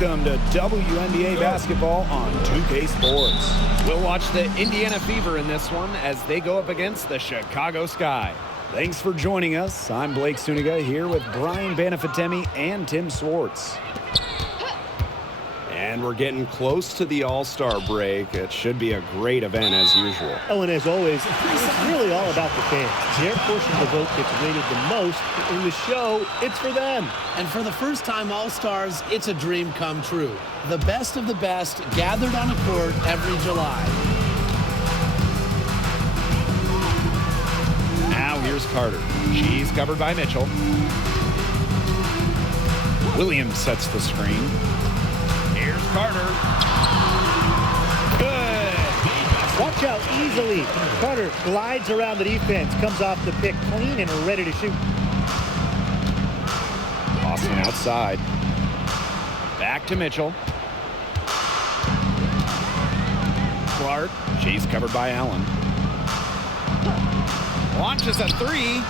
Welcome to WNBA basketball on 2K Sports. We'll watch the Indiana Fever in this one as they go up against the Chicago Sky. Thanks for joining us. I'm Blake Suniga here with Brian Banafitemi and Tim Swartz. And we're getting close to the All-Star break. It should be a great event as usual. Oh, and as always, it's really all about the fans. Their portion of the vote gets rated the most. In the show, it's for them. And for the first time All-Stars, it's a dream come true. The best of the best gathered on a court every July. Now here's Carter. She's covered by Mitchell. Williams sets the screen. Here's Carter. Good. Watch out easily. Carter glides around the defense, comes off the pick clean and ready to shoot. Boston outside. Back to Mitchell. Clark. She's covered by Allen. Launches a three.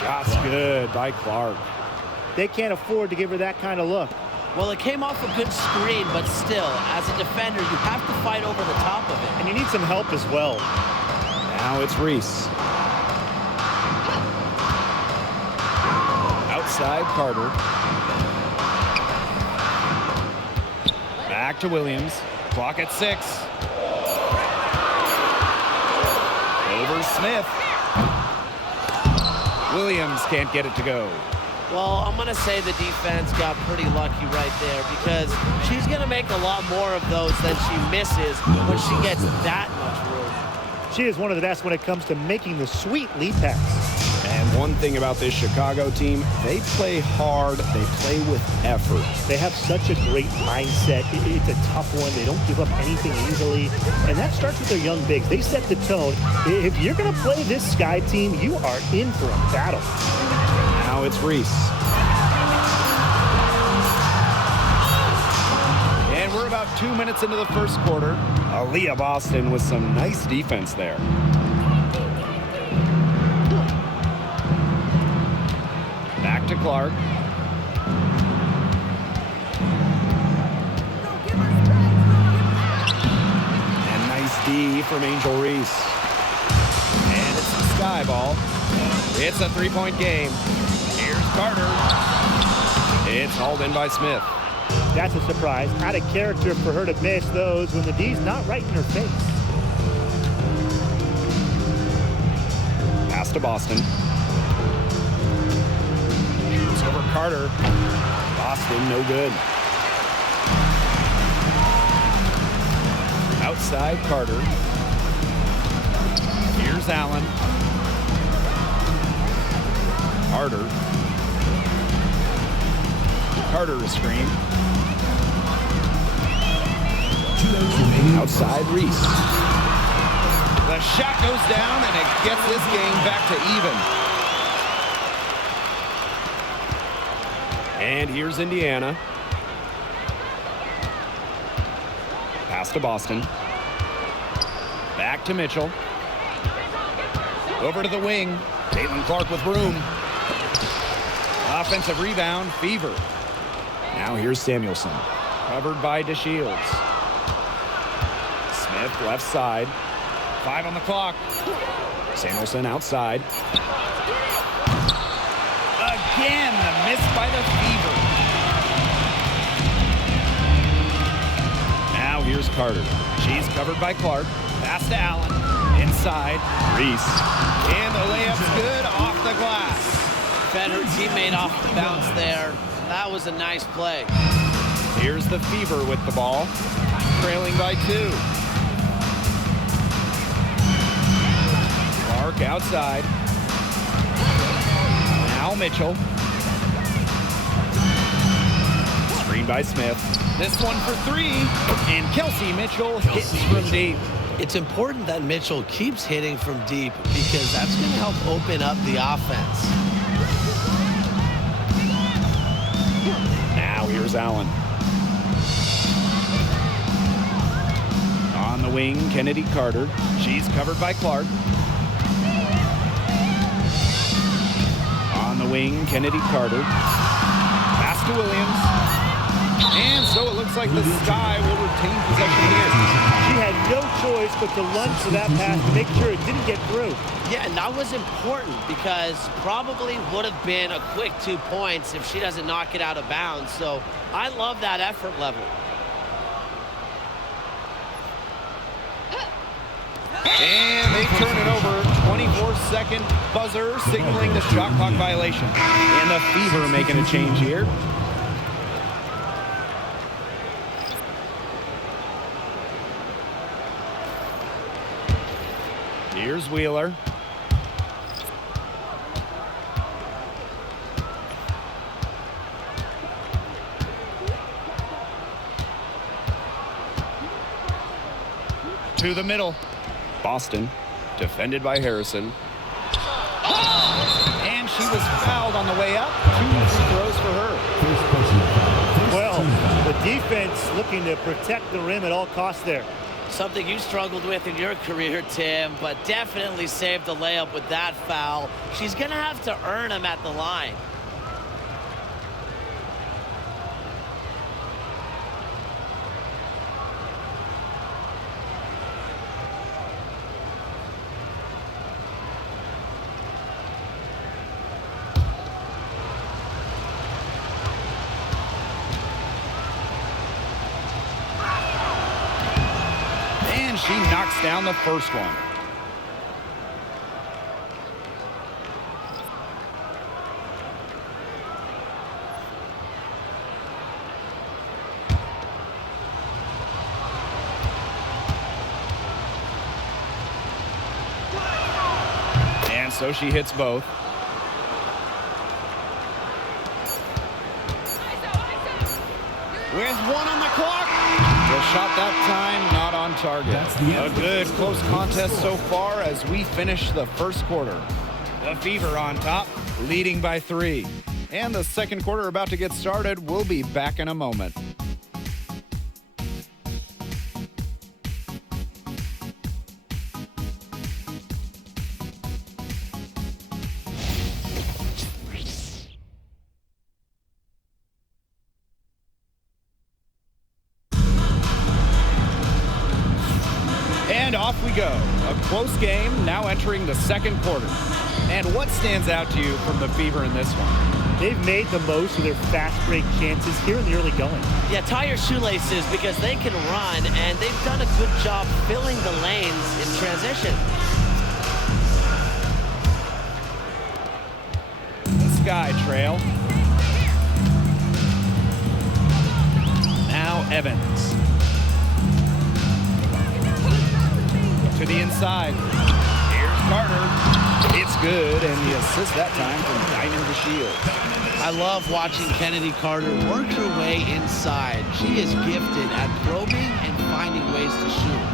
Shot's good by Clark. They can't afford to give her that kind of look. Well, it came off a good screen, but still, as a defender, you have to fight over the top of it. And you need some help as well. Now it's Reese. Outside Carter. Back to Williams. Clock at 6. Over Smith. Williams can't get it to go. Well, I'm going to say the defense got pretty lucky right there because she's going to make a lot more of those than she misses when she gets that much room. She is one of the best when it comes to making the sweet lead pass. And one thing about this Chicago team, they play hard, they play with effort. They have such a great mindset. It's a tough one. They don't give up anything easily. And that starts with their young bigs. They set the tone. If you're going to play this Sky team, you are in for a battle. Now it's Reese. And we're about 2 minutes into the first quarter. Aaliyah Boston with some nice defense there. Back to Clark. And nice D from Angel Reese. And it's the Sky ball. It's a three-point game. Here's Carter. It's hauled in by Smith. That's a surprise. Out of character for her to miss those when the D's not right in her face. Pass to Boston. Shoots over Carter. Boston, no good. Outside Carter. Here's Allen. Carter. Carter a screen. Outside Reese. The shot goes down and it gets this game back to even. And here's Indiana. Pass to Boston. Back to Mitchell. Over to the wing. Caitlin Clark with room. Offensive rebound, Fever. Now here's Samuelson. Covered by DeShields. Smith left side. 5 on the clock. Samuelson outside. Again, the miss by the Fever. Now here's Carter. She's covered by Clark. Pass to Allen. Inside. Reese. And the layup's good off the glass. Fed her teammate off the bounce there. That was a nice play. Here's the Fever with the ball. Trailing by 2. Clark outside. Now Mitchell. Screen by Smith. This one for 3. And Kelsey Mitchell hits from deep. It's important that Mitchell keeps hitting from deep because that's going to help open up the offense. Now here's Allen. On the wing, Kennedy Carter. She's covered by Clark. On the wing, Kennedy Carter. Pass to Williams. And so it looks like the Sky will retain possession here. She had no choice but to lunge for that pass to make sure it didn't get through. Yeah, and that was important because probably would have been a quick 2 points if she doesn't knock it out of bounds. So I love that effort level. And they turn it over. 24-second buzzer signaling the shot clock violation. And the Fever making a change here. Here's Wheeler. To the middle. Boston. Defended by Harrison. And she was fouled on the way up. 2 free throws for her. Well, the defense looking to protect the rim at all costs there. Something you struggled with in your career, Tim, but definitely saved the layup with that foul. She's going to have to earn them at the line. She knocks down the first one. And so she hits both. With 1 on the clock. The shot that time not on target. A good close contest so far as we finish the first quarter. The Fever on top, leading by 3. And the second quarter about to get started. We'll be back in a moment. And off we go. A close game now entering the second quarter. And what stands out to you from the Fever in this one? They've made the most of their fast break chances here in the early going. Yeah, tie your shoelaces because they can run, and they've done a good job filling the lanes in transition. The Sky trail. Now Evans. To the inside. Here's Carter. It's good, and the assist that time from Diamond DeShields. I love watching Kennedy Carter work her way inside. She is gifted at probing and finding ways to shoot.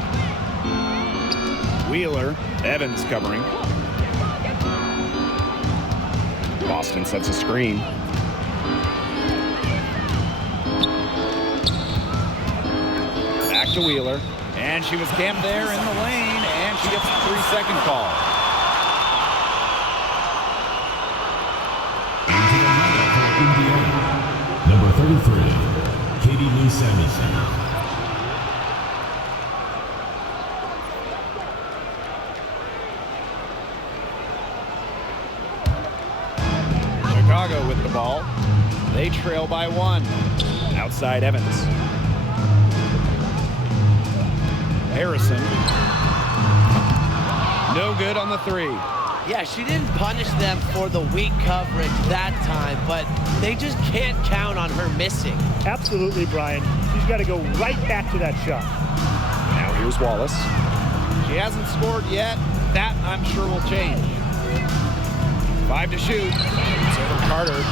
Wheeler. Evans covering. Boston sets a screen. Back to Wheeler. And she was camped there in the lane, and she gets a 3-second call. Indiana, number 33, Katie Lee Samuelson. Chicago with the ball. They trail by 1. Outside Evans. Harrison. No good on the 3. Yeah, she didn't punish them for the weak coverage that time, but they just can't count on her missing. Absolutely, Brian. She's got to go right back to that shot. Now here's Wallace. She hasn't scored yet. That, I'm sure, will change. 5 to shoot. It's over Carter.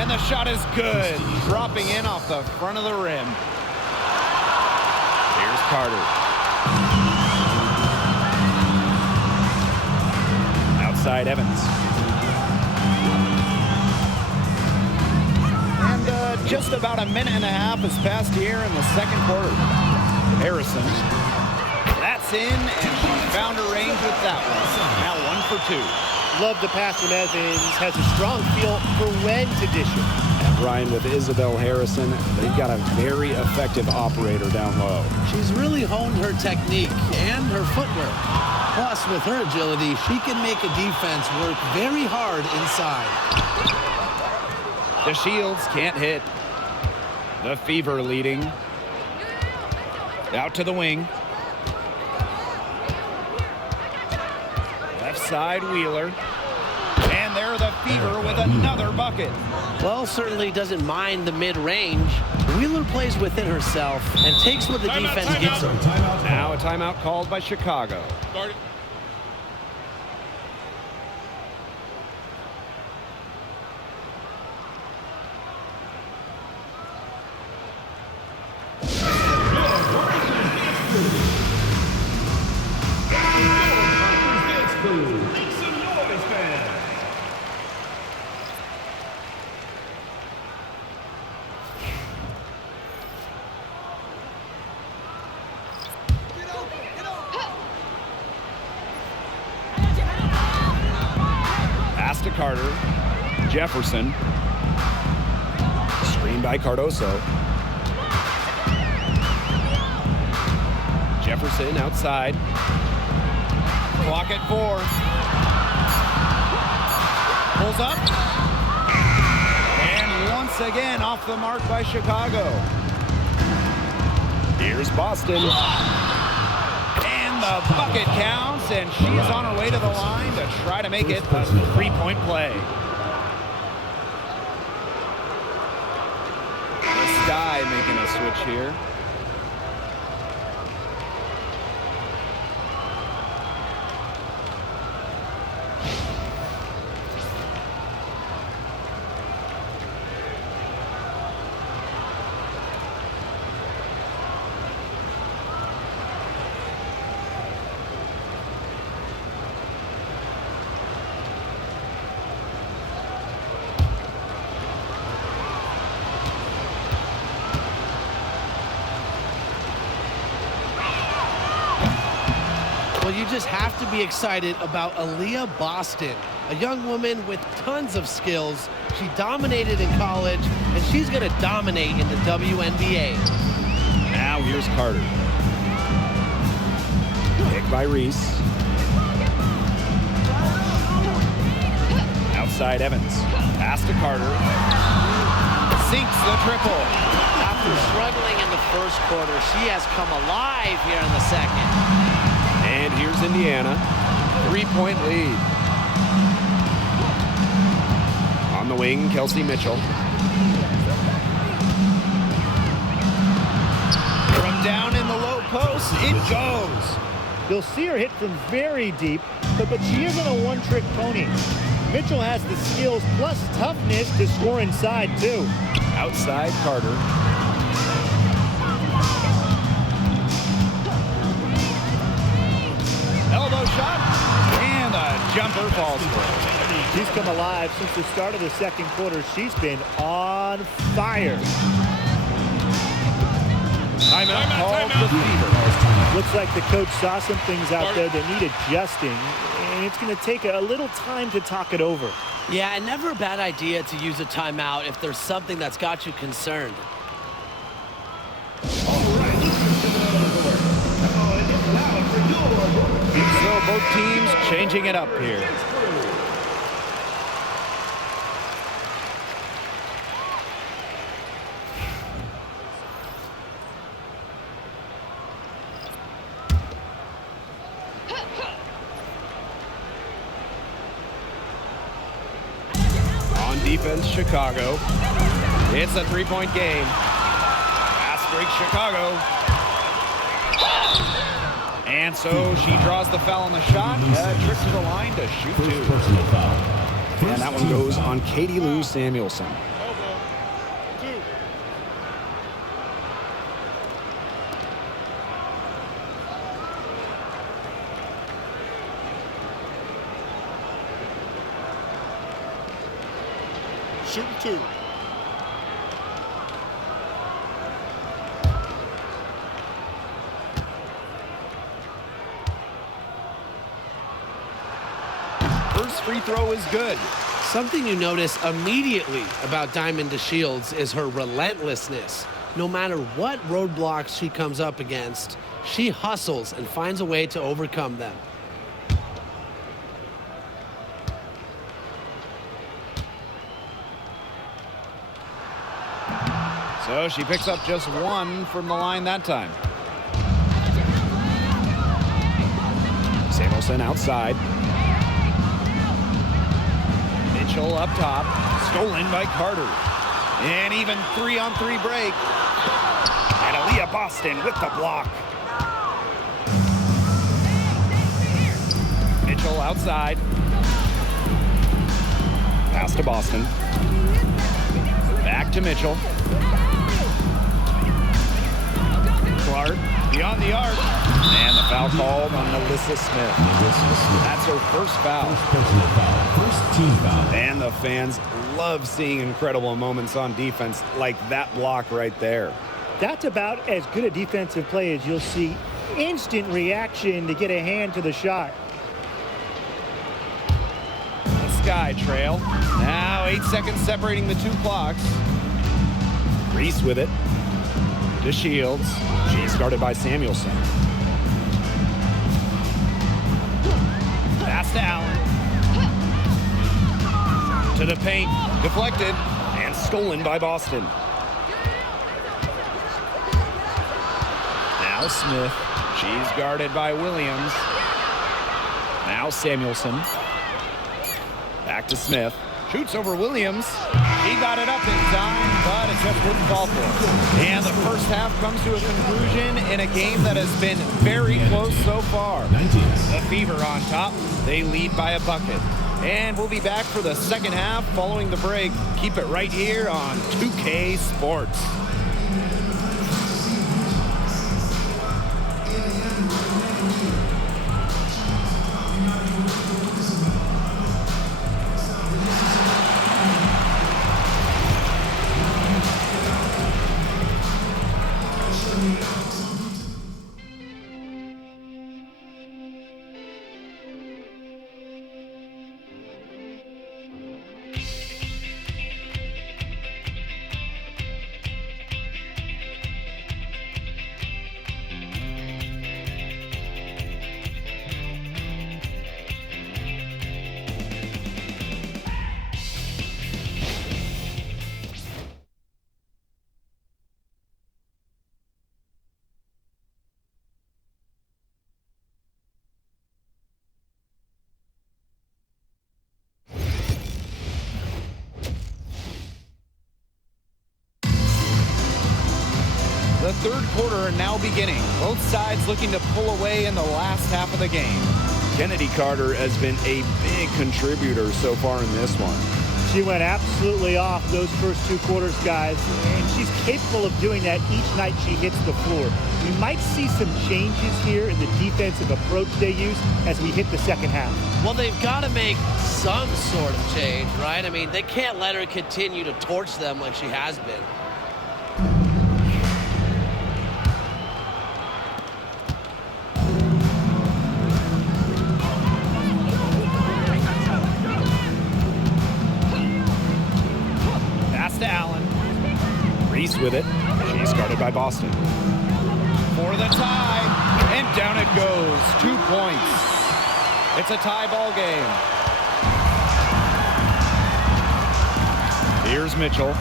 And the shot is good. Dropping in off the front of the rim. Here's Carter. Outside Evans. And just about a minute and a half has passed here in the second quarter. Harrison. That's in, and she found her range with that one. Now 1 for 2. Love the pass from Evans. Has a strong feel for when to dish it. Brian, with Isabel Harrison. They've got a very effective operator down low. She's really honed her technique and her footwork. Plus, with her agility, she can make a defense work very hard inside. The Shields can't hit. The Fever leading. Out to the wing. Left side, Wheeler. And there the Fever with another bucket. Well, certainly doesn't mind the mid-range. Wheeler plays within herself and takes what the defense gives her. Now a timeout called by Chicago. Pass to Carter. Jefferson. Screen by Cardoso. Jefferson outside. Clock at 4. Pulls up. And once again off the mark by Chicago. Here's Boston. And the bucket counts, and she's on her way to the line to try to make it a 3-point play. The Sky making a switch here. Well, you just have to be excited about Aaliyah Boston, a young woman with tons of skills. She dominated in college, and she's going to dominate in the WNBA. Now here's Carter. Pick by Reese. Outside Evans. Pass to Carter. Sinks the triple. After struggling in the first quarter, she has come alive here in the second. And here's Indiana. 3-point lead. On the wing, Kelsey Mitchell. From down in the low post, it goes. You'll see her hit from very deep, but she isn't a one-trick pony. Mitchell has the skills plus toughness to score inside, too. Outside Carter. Elbow shot, and a jumper falls for. She's come alive since the start of the second quarter. She's been on fire. Timeout called the Fever. Looks like the coach saw some things out there that need adjusting, and it's going to take a little time to talk it over. Yeah, and never a bad idea to use a timeout if there's something that's got you concerned. So both teams changing it up here. On defense, Chicago. It's a 3-point game. Fast break, Chicago. And so she draws the foul on the shot. Trip to the line to shoot 2. And that one goes on Katie Lou Samuelson. Shooting 2. first free throw is good. Something you notice immediately about Diamond DeShields is her relentlessness. No matter what roadblocks she comes up against, she hustles and finds a way to overcome them. So she picks up just one from the line that time. Samuelson outside. Mitchell up top, stolen by Carter. And even 3-on-3 break. And Aaliyah Boston with the block. Mitchell outside. Pass to Boston. Back to Mitchell. Clark beyond the arc. And the foul called on Melissa Smith. That's her first foul. Personal foul. First team foul. And the fans love seeing incredible moments on defense like that block right there. That's about as good a defensive play as you'll see. Instant reaction to get a hand to the shot. The Sky Trail. Now 8 seconds separating the two clocks. Reese with it. DeShields. She's guarded by Samuelson. Pass to Allen. To the paint. Deflected. And stolen by Boston. Now Smith. She's guarded by Williams. Now Samuelson. Back to Smith. Shoots over Williams. He got it up in time, but it just wouldn't fall for him. And the first half comes to a conclusion in a game that has been very close so far. 90s. The Fever on top. They lead by a bucket. And we'll be back for the second half following the break. Keep it right here on 2K Sports. The third quarter now beginning. Both sides looking to pull away in the last half of the game. Kennedy Carter has been a big contributor so far in this one. She went absolutely off those first two quarters, guys, and she's capable of doing that each night she hits the floor. We might see some changes here in the defensive approach they use as we hit the second half. Well, they've got to make some sort of change, right? I mean, they can't let her continue to torch them like she has been. To Allen. Reese with it. She's guarded by Boston. For the tie. And down it goes. 2 points. It's a tie ball game. Here's Mitchell.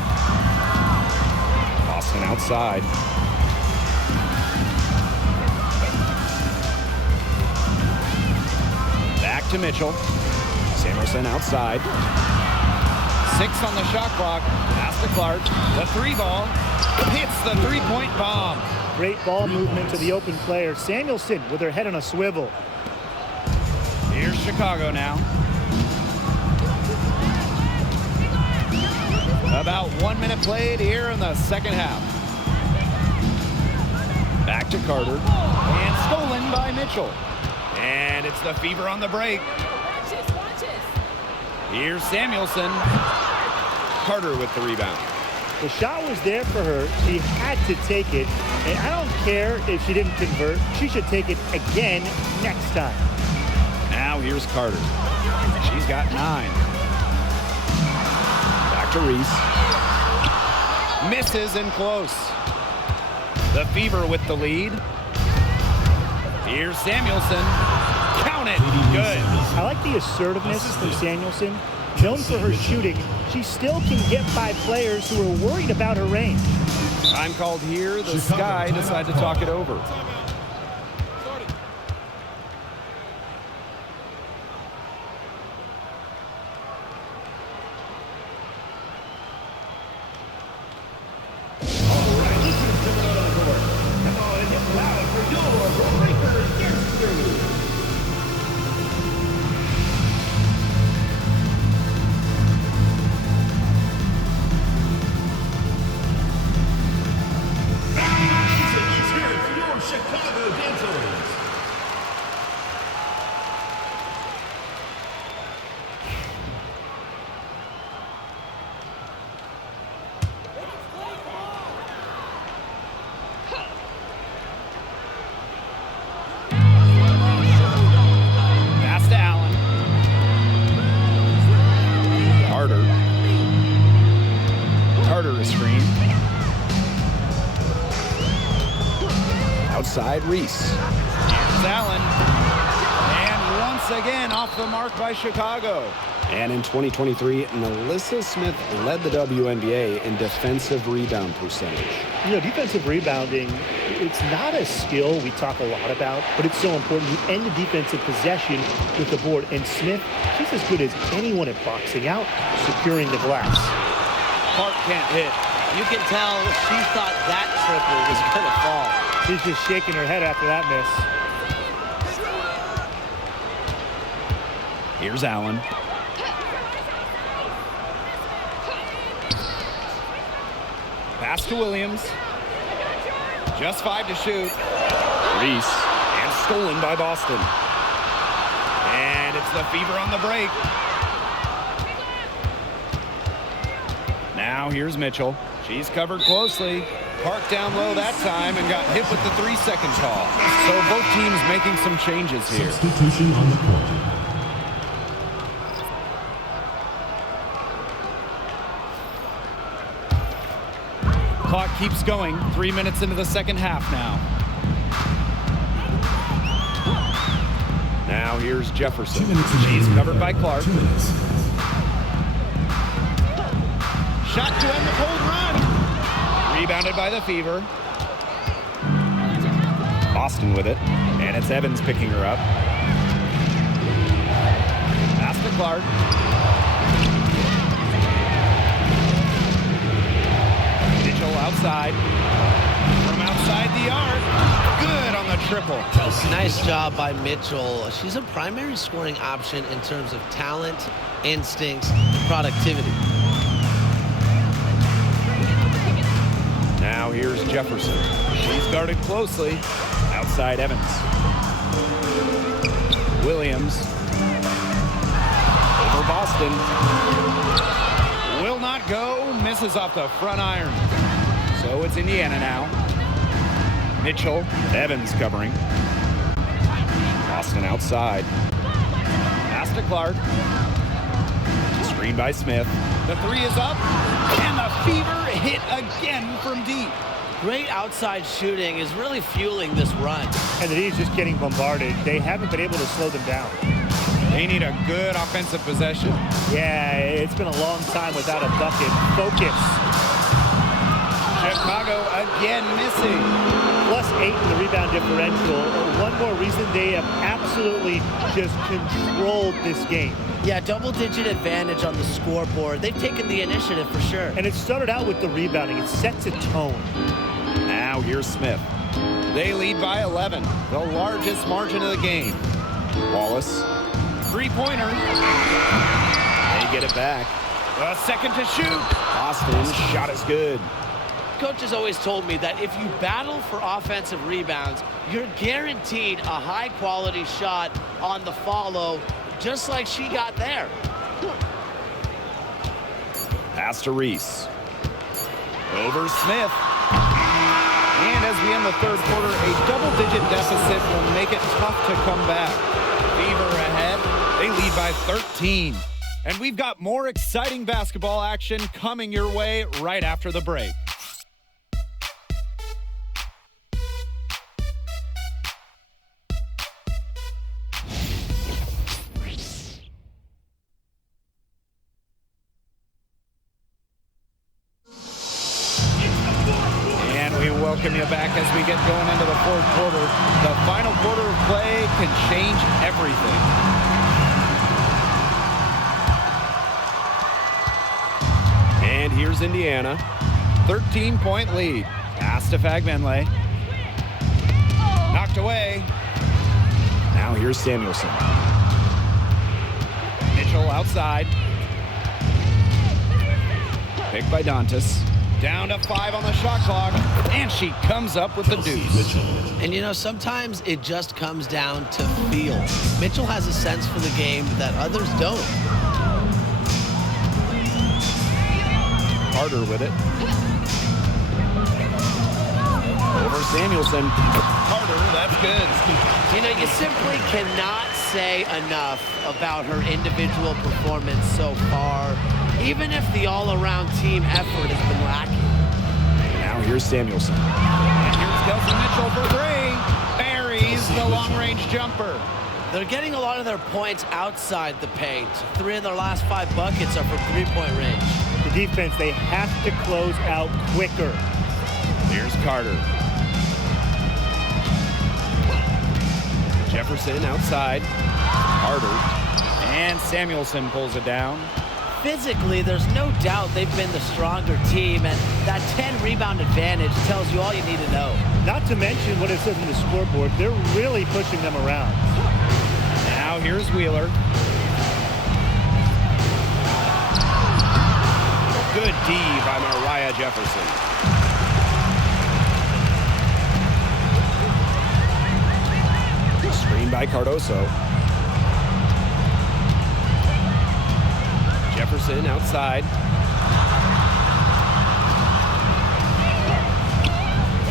Boston outside. Back to Mitchell. Samuelson outside. 6 on the shot clock. Pass to Clark. The 3-ball. Hits the 3-point bomb. Great ball movement to the open player. Samuelson with her head on a swivel. Here's Chicago now. About 1 minute played here in the second half. Back to Carter. And stolen by Mitchell. And it's the Fever on the break. Here's Samuelson. Carter with the rebound. The shot was there for her. She had to take it. And I don't care if she didn't convert. She should take it again next time. Now Now here's Carter. She's got 9. Back to Reese. Misses and close. The Fever with the lead. Here's Samuelson. Count it. Good. I like the assertiveness from Samuelson. Known for her shooting, she still can get by players who are worried about her range. Time called here. The Sky decide to talk it over. Outside Reese. Here's Allen. And once again off the mark by Chicago. And in 2023, Melissa Smith led the WNBA in defensive rebound percentage. You know, defensive rebounding, it's not a skill we talk a lot about, but it's so important. You end the defensive possession with the board. And Smith, she's as good as anyone at boxing out, securing the glass. Clark can't hit. You can tell she thought that triple was going to fall. She's just shaking her head after that miss. Here's Allen. Pass to Williams. Just 5 to shoot. Reese. And stolen by Boston. And it's the Fever on the break. Now here's Mitchell. She's covered closely. Park down low that time and got hit with the 3-second call. So both teams making some changes here. Substitution on the court. Clock keeps going. 3 minutes into the second half now. Now here's Jefferson. She's covered by Clark. 2 minutes. Shot to end the cold run. Rebounded by the Fever. Boston with it. And it's Evans picking her up. Pass to Clark. Mitchell outside. From outside the arc. Good on the triple. Nice job by Mitchell. She's a primary scoring option in terms of talent, instincts, productivity. Now here's Jefferson. She's guarded closely. Outside Evans. Williams. Over Boston. Will not go. Misses off the front iron. So it's Indiana now. Mitchell. Evans covering. Boston outside. Pass to Clark. Screen by Smith. The 3 is up. And the Fever hit again from deep. Great outside shooting is really fueling this run. And the D's just getting bombarded. They haven't been able to slow them down. They need a good offensive possession. Yeah, it's been a long time without a bucket. Focus. Chicago again missing. +8 in the rebound differential. One more reason they have absolutely just controlled this game. Yeah, double-digit advantage on the scoreboard. They've taken the initiative for sure. And it started out with the rebounding. It sets a tone. Now here's Smith. They lead by 11, the largest margin of the game. Wallace, three-pointer. They get it back. A second to shoot. Boston's shot is good. Coach has always told me that if you battle for offensive rebounds, you're guaranteed a high-quality shot on the follow, just like she got there. Pass to Reese. Over Smith. And as we end the third quarter, a double-digit deficit will make it tough to come back. Fever ahead. They lead by 13. And we've got more exciting basketball action coming your way right after the break. Welcome you back as we get going into the fourth quarter. The final quarter of play can change everything. And here's Indiana. 13-point lead. Pass to Fagbenle. Knocked away. Now here's Samuelson. Mitchell outside. Picked by Dantas. Down to 5 on the shot clock, and she comes up with the deuce. And you know, sometimes it just comes down to feel. Mitchell has a sense for the game that others don't. Carter with it. Over Samuelson. Carter, that's good. You know, you simply cannot say enough about her individual performance so far, even if the all-around team effort has been lacking. Now here's Samuelson. And here's Kelsey Mitchell for 3. Buries the long-range jumper. They're getting a lot of their points outside the paint. 3 of their last 5 buckets are from three-point range. The defense, they have to close out quicker. Here's Carter. Jefferson outside. Carter. And Samuelson pulls it down. Physically, there's no doubt they've been the stronger team, and that 10-rebound advantage tells you all you need to know. Not to mention what it says on the scoreboard, they're really pushing them around. Now here's Wheeler. Good D by Mariah Jefferson. Screen by Cardoso. Jefferson outside.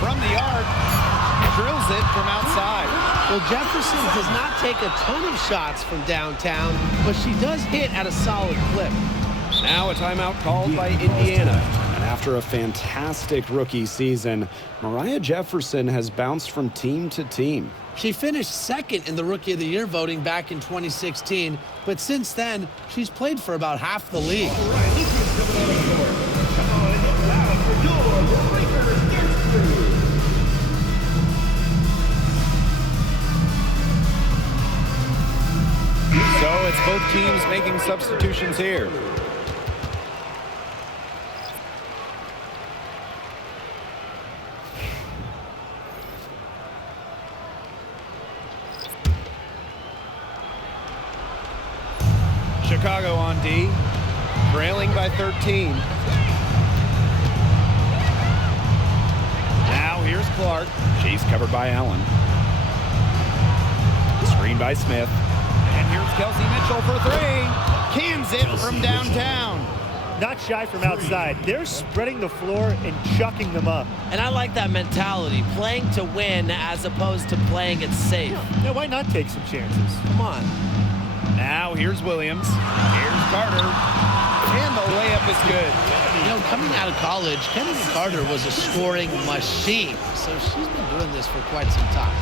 From the arc, drills it from outside. Well, Jefferson does not take a ton of shots from downtown, but she does hit at a solid clip. Now a timeout called by Indiana. And after a fantastic rookie season, Mariah Jefferson has bounced from team to team. She finished second in the Rookie of the Year voting back in 2016, but since then, she's played for about half the league. So it's both teams making substitutions here. Chicago on D, trailing by 13. Now here's Clark. She's covered by Allen. Screen by Smith. And here's Kelsey Mitchell for 3. Cans it from downtown. Not shy from outside. They're spreading the floor and chucking them up. And I like that mentality, playing to win as opposed to playing it safe. Yeah, why not take some chances? Come on. Now here's Williams. Here's Carter. And the layup is good. You know, coming out of college, Kennedy Carter was a scoring machine, so she's been doing this for quite some time.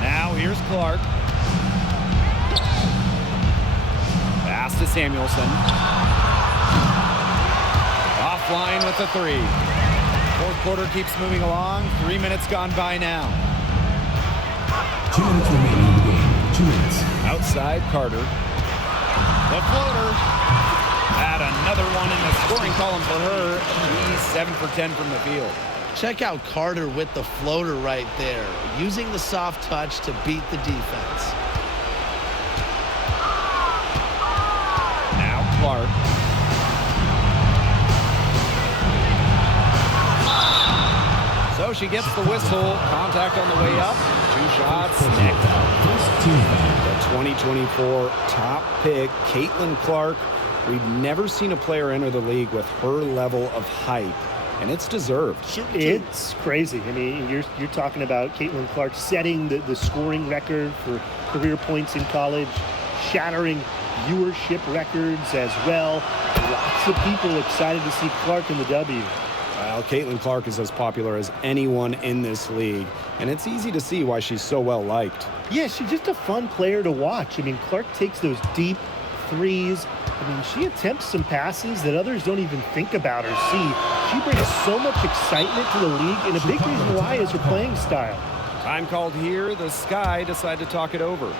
Now here's Clark. Pass to Samuelson. Offline with the 3. Fourth quarter keeps moving along. 3 minutes gone by now. 2 minutes remaining in the game. 2 minutes. Outside Carter. The floater. Add another one in the scoring column for her. She's 7 for 10 from the field. Check out Carter with the floater right there, using the soft touch to beat the defense. Now Clark. So she gets the whistle. Contact on the way up. 2 shots. First team foul. The 2024 top pick, Caitlin Clark. We've never seen a player enter the league with her level of hype. and it's deserved. It's crazy. I mean, you're talking about Caitlin Clark setting the scoring record for career points in college, shattering viewership records as well. Lots of people excited to see Clark in the W. Well, Caitlin Clark is as popular as anyone in this league, and it's easy to see why she's so well liked. Yeah, she's just a fun player to watch. I mean, Clark takes those deep threes. I mean, she attempts some passes that others don't even think about or see. She brings so much excitement to the league, and a big reason why is her playing style. Time called here. The Sky decide to talk it over.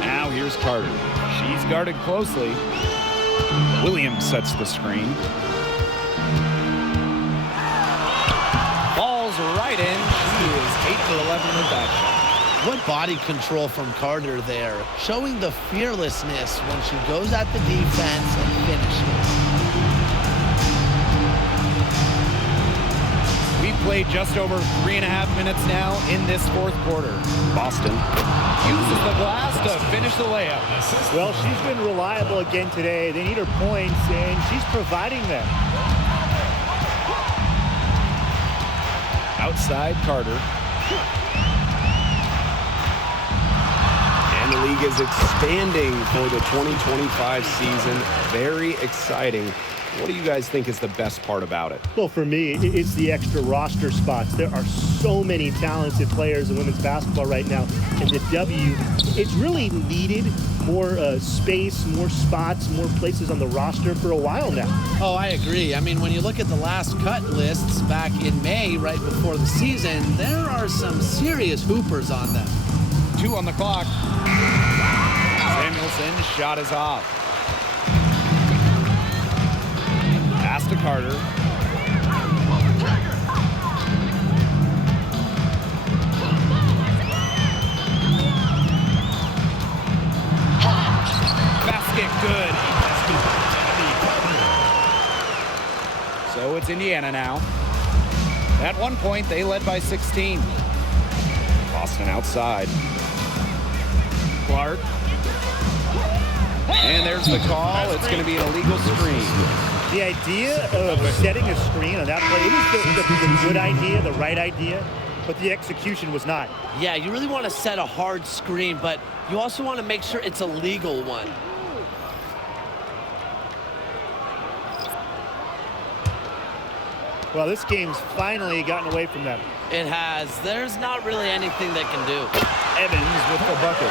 Now here's Carter. She's guarded closely. Williams sets the screen. Falls right in. She is 8 for 11 with that shot. What body control from Carter there, showing the fearlessness when she goes at the defense and finishes. We've played just over 3.5 minutes now in this fourth quarter. Boston Uses the glass to finish the layup. Well, she's been reliable again today. They need her points, and she's providing them. Outside Carter. and the league is expanding for the 2025 season. Very exciting. What do you guys think is the best part about it? Well, for me, it's the extra roster spots. There are so many talented players in women's basketball right now. And the W, it's really needed more space, more spots, more places on the roster for a while now. Oh, I agree. I mean, when you look at the last cut lists back in May, right before the season, there are some serious hoopers on them. 2 on the clock. Samuelson's shot is off. Pass to Carter. Basket good. So it's Indiana now. At one point, they led by 16. Boston outside. Clark. And there's the call. It's going to be an illegal screen. The idea of setting a screen on that play, it was the good idea, the right idea, but the execution was not. Yeah, you really want to set a hard screen, but you also want to make sure it's a legal one. Well, this game's finally gotten away from them. It has. There's not really anything they can do. Evans with the bucket.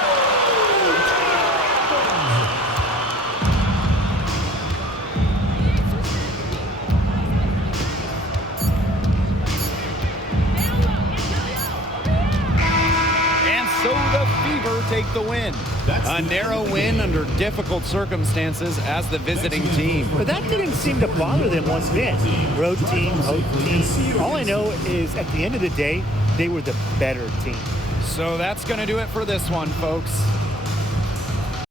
So the Fever take the win. A narrow win under difficult circumstances as the visiting team. But that didn't seem to bother them one bit. Road team, home team. All I know is at the end of the day, they were the better team. So that's going to do it for this one, folks.